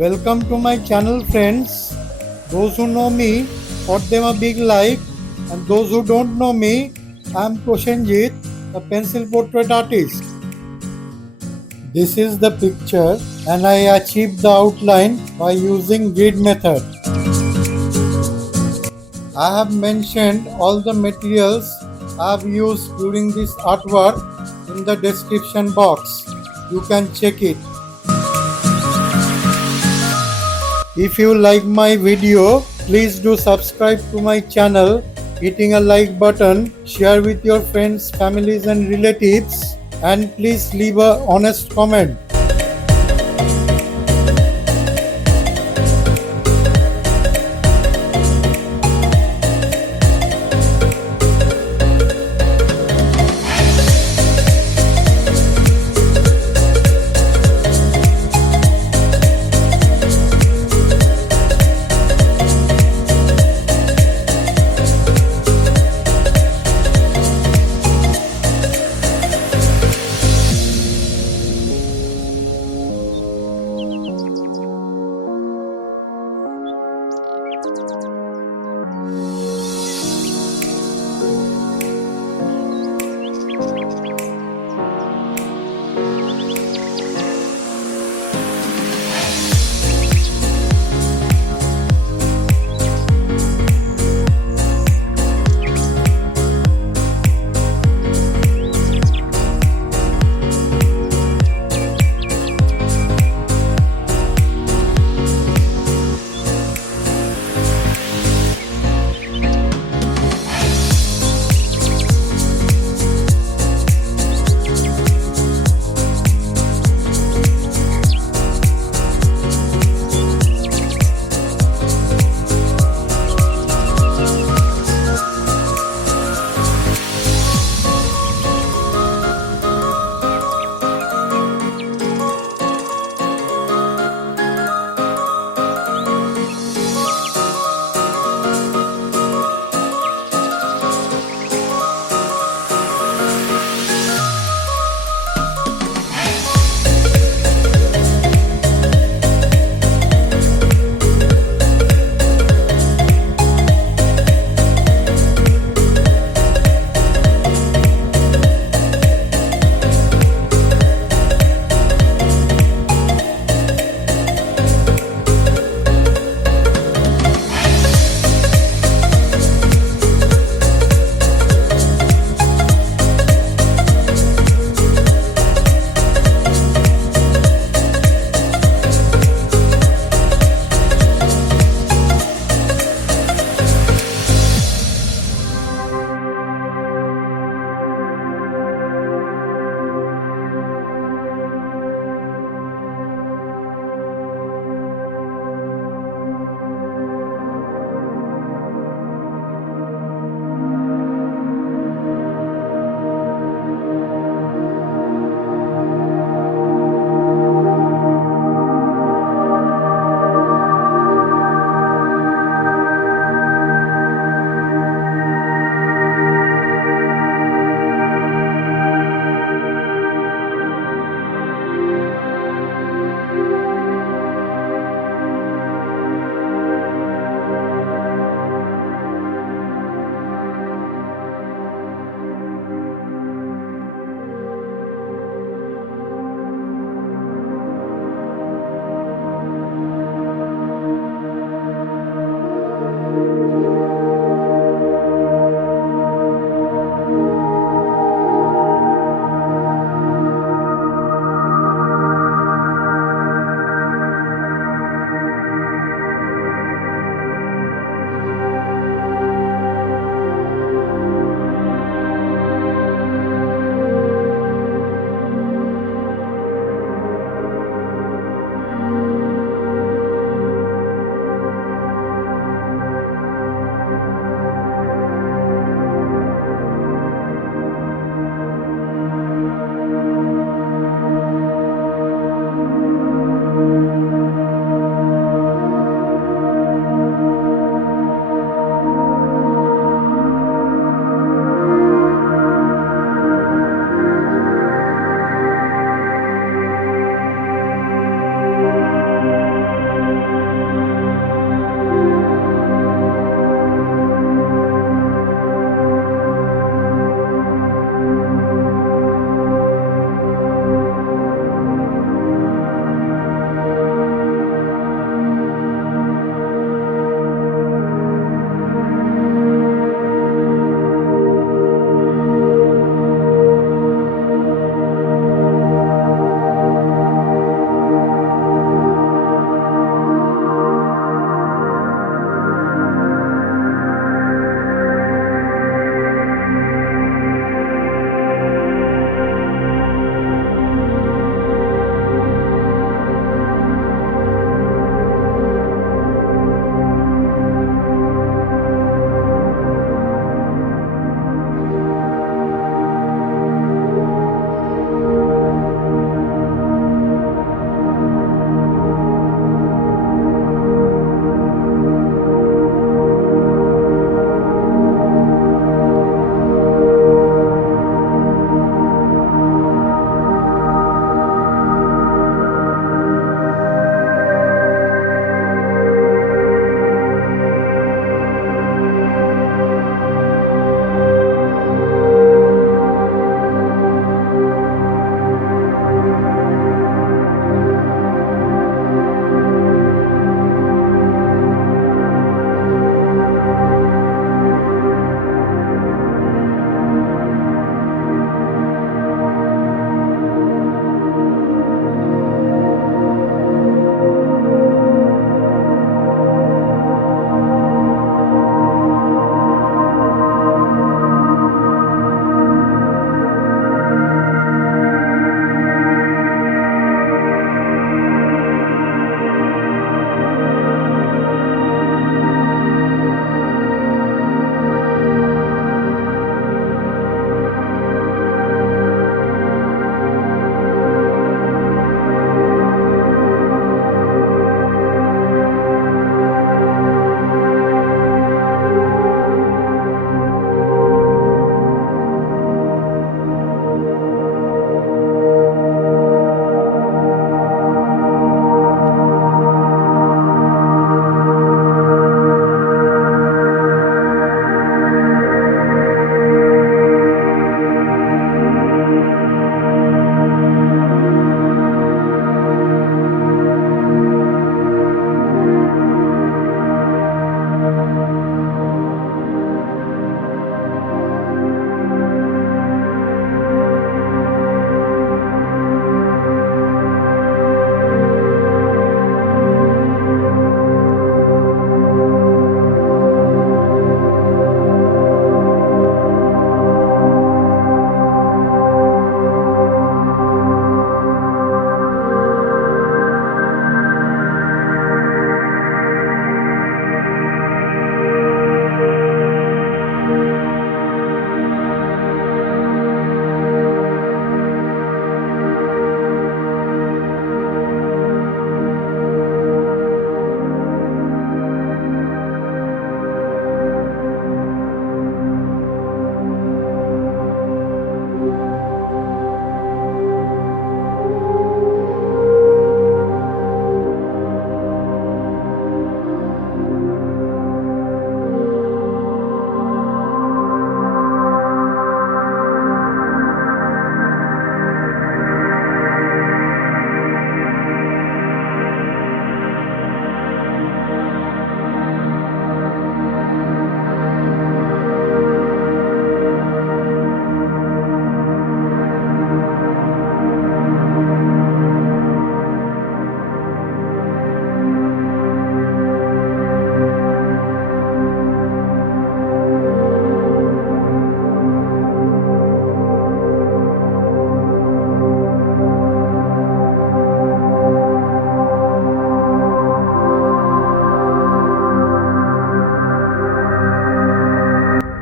Welcome to my channel, friends. Those who know me, for them a big like, and those who don't know me, I am Prosenjit, the pencil portrait artist. This is the picture and I achieved the outline by using grid method. I have mentioned all the materials I have used during this artwork in the description box. You can check it. If you like my video, please do subscribe to my channel, hitting a like button, share with your friends, families and relatives, and please leave a honest comment.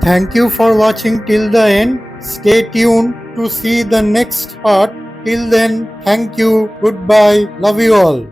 Thank you for watching till the end. Stay tuned to see the next part. Till then, thank you. Goodbye. Love you all.